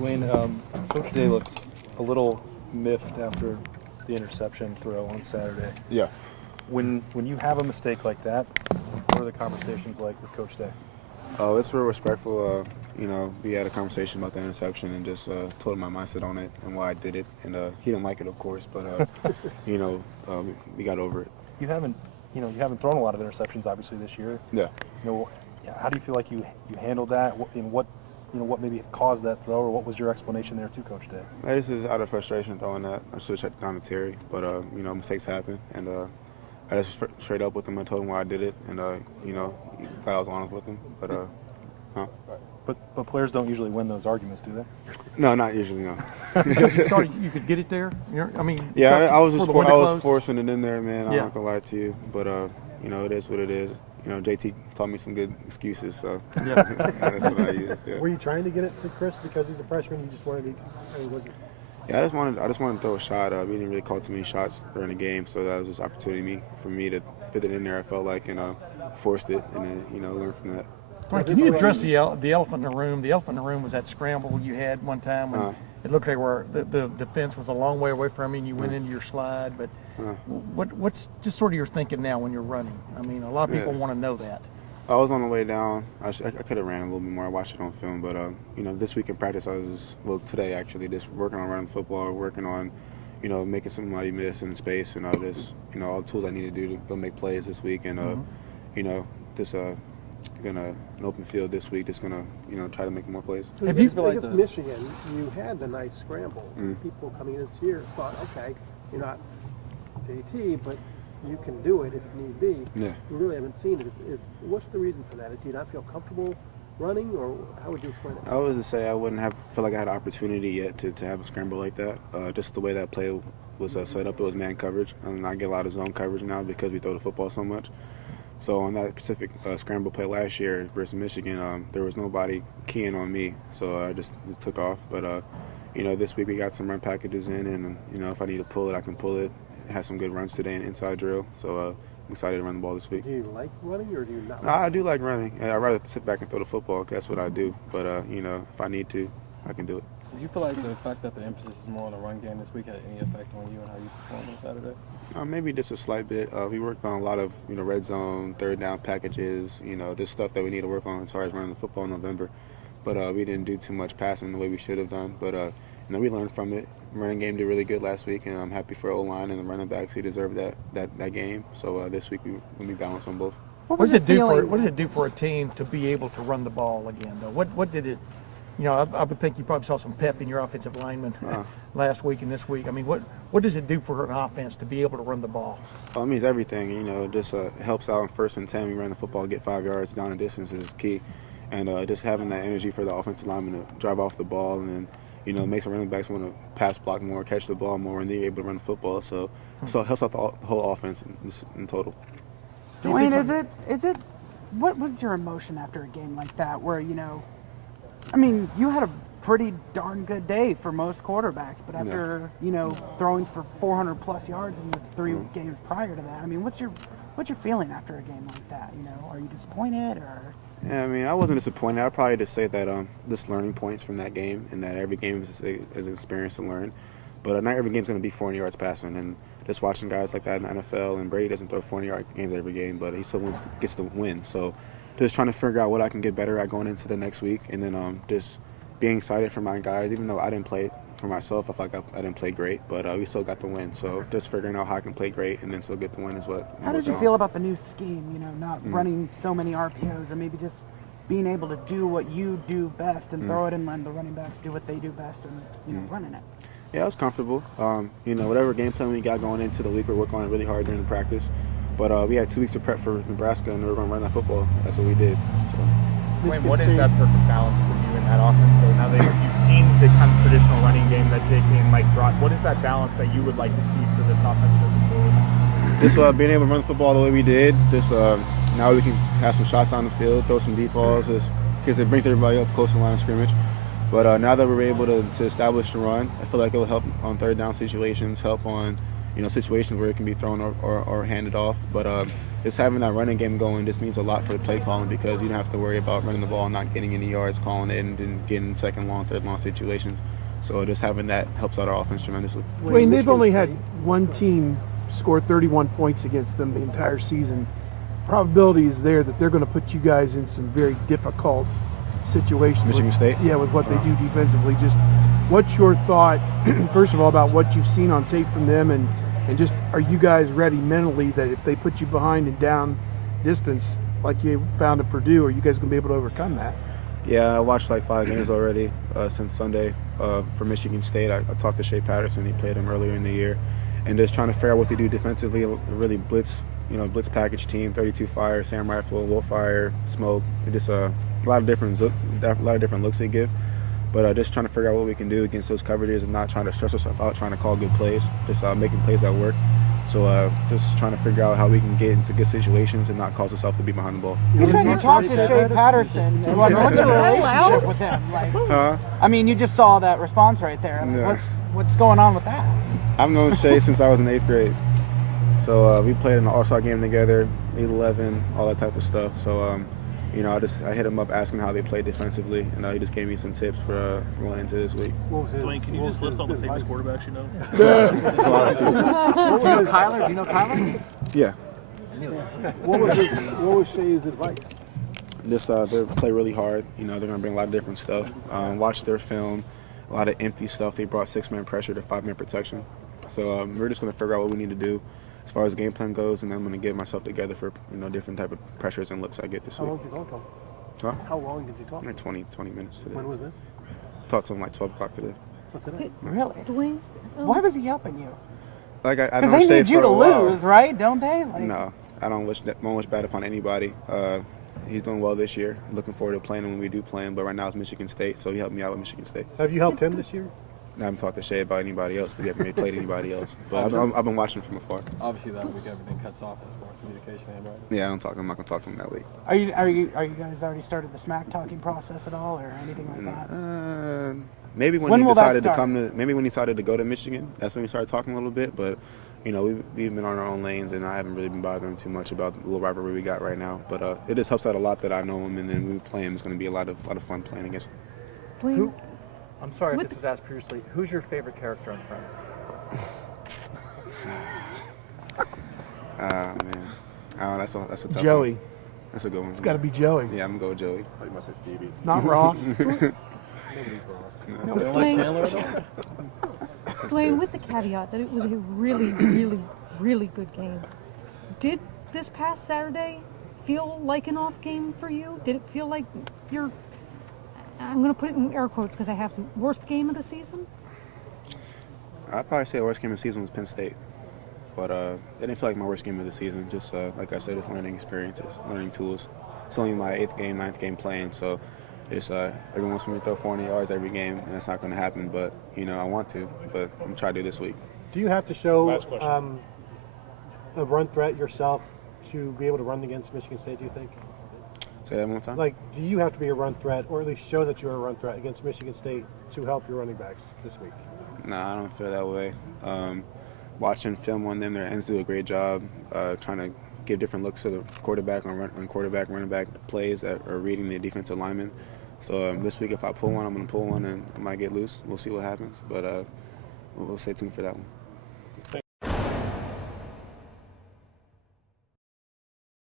Dwayne, Coach Day looked a little miffed after the interception throw on Saturday. Yeah. When you have a mistake like that, what are the conversations like with Coach Day? Oh, it's real respectful. We had a conversation about the interception and just told him my mindset on it and why I did it. And he didn't like it, of course, but we got over it. You haven't thrown a lot of interceptions, obviously, this year. Yeah. How do you feel like you handled that? What maybe caused that throw, or what was your explanation there to Coach Day? This is out of frustration throwing that. I should have checked down to Terry, but mistakes happen, and I just straight up with him. I told him why I did it, and glad I was honest with him. But players don't usually win those arguments, do they? No, not usually. No. So you thought you could get it there? Yeah, I was closed? forcing it in there, man. I'm Yeah. not gonna lie to you, but it is what it is. JT taught me some good excuses, so Yeah. that's what I use. Yeah. Were you trying to get it to Chris because he's a freshman? You just wanted to, was it? Yeah, I just wanted to throw a shot. We didn't really call too many shots during the game, so that was just opportunity for me to fit it in there. I felt like, and forced it, and then learn from that. Right, can you address the elephant in the room? The elephant in the room was that scramble you had one time when it looked like where the defense was a long way away from you and you went into your slide. But what's just sort of your thinking now when you're running? I mean, a lot of people want to know that. I was on the way down. I could have ran a little bit more. I watched it on film, but this week in practice, today actually, just working on running the football, working on, making somebody miss in space, and all the tools I need to do to go make plays this week, and gonna an open field this week. Just gonna try to make more plays. So Have you against Michigan, you had the nice scramble. People coming in this year thought, okay, you're not JT, but you can do it if need be. Yeah. You really haven't seen it. What's the reason for that? Do you not feel comfortable running, or how would you explain it? I was to say I wouldn't feel like I had an opportunity yet to have a scramble like that. Just the way that play was set up, it was man coverage, and I get a lot of zone coverage now because we throw the football so much. So on that specific scramble play last year versus Michigan, there was nobody keying on me, so I just took off. But this week we got some run packages in, and if I need to pull it, I can pull it. It had some good runs today in inside drill, so I'm excited to run the ball this week. Do you like running, or do you not? I do like running. I'd rather sit back and throw the football. That's what I do. But if I need to, I can do it. Do you feel like the fact that the emphasis is more on the run game this week had any effect on you and how you performed on Saturday? Maybe just a slight bit. We worked on a lot of red zone, third down packages. Just stuff that we need to work on as far as running the football in November. But we didn't do too much passing the way we should have done. But we learned from it. Running game did really good last week, and I'm happy for O-line and the running backs. He deserved that game. So this week we balance on both. What does it do for a team to be able to run the ball again, though? What did it? I would think you probably saw some pep in your offensive linemen last week and this week. I mean, what does it do for an offense to be able to run the ball? Well, it means everything. It just helps out on 1st and 10. We run the football, get 5 yards down the distance is key, and just having that energy for the offensive lineman to drive off the ball, and then makes the running backs want to pass block more, catch the ball more, and they're able to run the football. So it helps out the whole offense in total. Dwayne, is it? What was your emotion after a game like that, where I mean, you had a pretty darn good day for most quarterbacks, but after throwing for 400 plus yards in the 3 games prior to that, I mean, what's your feeling after a game like that? Are you disappointed or? Yeah, I mean, I wasn't disappointed. I'd probably just say that just learning points from that game, and that every game is an experience to learn. But not every game's going to be 400 yards passing, and just watching guys like that in the NFL, and Brady doesn't throw 400-yard games every game, but he still gets the win. So just trying to figure out what I can get better at going into the next week, and then just being excited for my guys. Even though I didn't play for myself, I feel like I didn't play great, but we still got the win. So just figuring out how I can play great and then still get the win is what. How did you feel about the new scheme? Not running so many RPOs, and maybe just being able to do what you do best and throw it and let the running backs do what they do best and running it. Yeah, I was comfortable. Whatever game plan we got going into the week, we're working on it really hard during the practice. But we had 2 weeks to prep for Nebraska, and we were going to run that football. That's what we did. So. Wayne, what is that perfect balance for you in that offense, though? Now that you've seen the kind of traditional running game that J.K. and Mike brought, what is that balance that you would like to see for this offense moving forward? Just being able to run the football the way we did. Just now we can have some shots down the field, throw some deep balls, because it brings everybody up close to the line of scrimmage. But now that we're able to establish the run, I feel like it will help on third down situations, help on situations where it can be thrown or handed off. But just having that running game going just means a lot for the play calling because you don't have to worry about running the ball and not getting any yards, calling it, and then getting second long, third long situations. So just having that helps out our offense tremendously. Dwayne, they've only had one team score 31 points against them the entire season. Probability is there that they're going to put you guys in some very difficult situations. Michigan State? Yeah, with what they do defensively. Just what's your thought, first of all, about what you've seen on tape from them, and just are you guys ready mentally that if they put you behind and down distance like you found at Purdue, are you guys going to be able to overcome that? Yeah, I watched like 5 games already since Sunday for Michigan State. I talked to Shea Patterson. He played him earlier in the year, and just trying to figure out what they do defensively. Really blitz package team, 32 fire, Sam rifle, low fire, smoke. Just a lot of different looks they give. But just trying to figure out what we can do against those coverages and not trying to stress ourselves out, trying to call good plays, just making plays that work. So just trying to figure out how we can get into good situations and not cause ourselves to be behind the ball. You said you talked to Shea Patterson. What's your relationship with him? Like, I mean, you just saw that response right there. I mean, Yeah. what's going on with that? I've known Shea since I was in 8th grade. So we played in the All-Star game together, 8-11, all that type of stuff. So, I hit him up asking how they play defensively, and he just gave me some tips for going into this week. Dwayne, can you just list all the famous quarterbacks you know? Do you know Kyler? Do you know Kyler? Yeah. What was Shea's advice? Just they play really hard. They're going to bring a lot of different stuff. Watch their film, a lot of empty stuff. They brought 6-man pressure to 5-man protection. So we're just going to figure out what we need to do as far as the game plan goes, and then I'm going to get myself together for different type of pressures and looks I get this How week. long did you talk to him? Huh? How long did you talk to Like him? 20 minutes today. When was this? Talked to him like 12 o'clock today. What today? Really? Dwayne, Why was he helping you? Like I Because know they Shea need you for to a while. lose, right? Don't they? Like, No, I don't wish bad upon anybody. He's doing well this year. Looking forward to playing him when we do play him. But right now it's Michigan State, so he helped me out with Michigan State. Have you helped him this year? I haven't talked to Shea about anybody else because we haven't really played anybody else. But I've been watching from afar. Obviously, that week everything cuts off as far as communication and right. Yeah, I'm not gonna talk to him that week. Are you guys already started the smack talking process at all, or anything like that? Maybe when When he will that decided to start? maybe when he decided to go to Michigan, that's when we started talking a little bit. But we've been on our own lanes, and I haven't really been bothering too much about the little rivalry we got right now. But it just helps out a lot that I know him, and then when we play him, it's going to be a lot of fun playing against him. Dwayne, I'm sorry if What this was asked previously. Who's your favorite character on Friends? Man, that's a tough Joey. one. That's a good one. It's got to be Joey. Yeah, I'm gonna go with Joey. It's not Ross. Dwayne, Dwayne, with the caveat that it was a really, really, really good game, did this past Saturday feel like an off game for you? Did it feel like your, I'm going to put it in air quotes because I have to, worst game of the season? I'd probably say the worst game of the season was Penn State. But it didn't feel like my worst game of the season. Just like I said, it's learning experiences, learning tools. It's only my 8th game, 9th game playing, so it's everyone wants me to throw 400 yards every game, and that's not going to happen. But I want to. But I'm gonna try to do this week. Do you have to show Last question. a run threat yourself to be able to run against Michigan State, do you think? Say that one more time. Like, do you have to be a run threat, or at least show that you're a run threat against Michigan State to help your running backs this week? Nah, I don't feel that way. Watching film on them, their ends do a great job trying to give different looks to the quarterback on running back plays that are reading the defensive linemen. So this week, if I pull one, I'm going to pull one, and I might get loose. We'll see what happens, but we'll stay tuned for that one.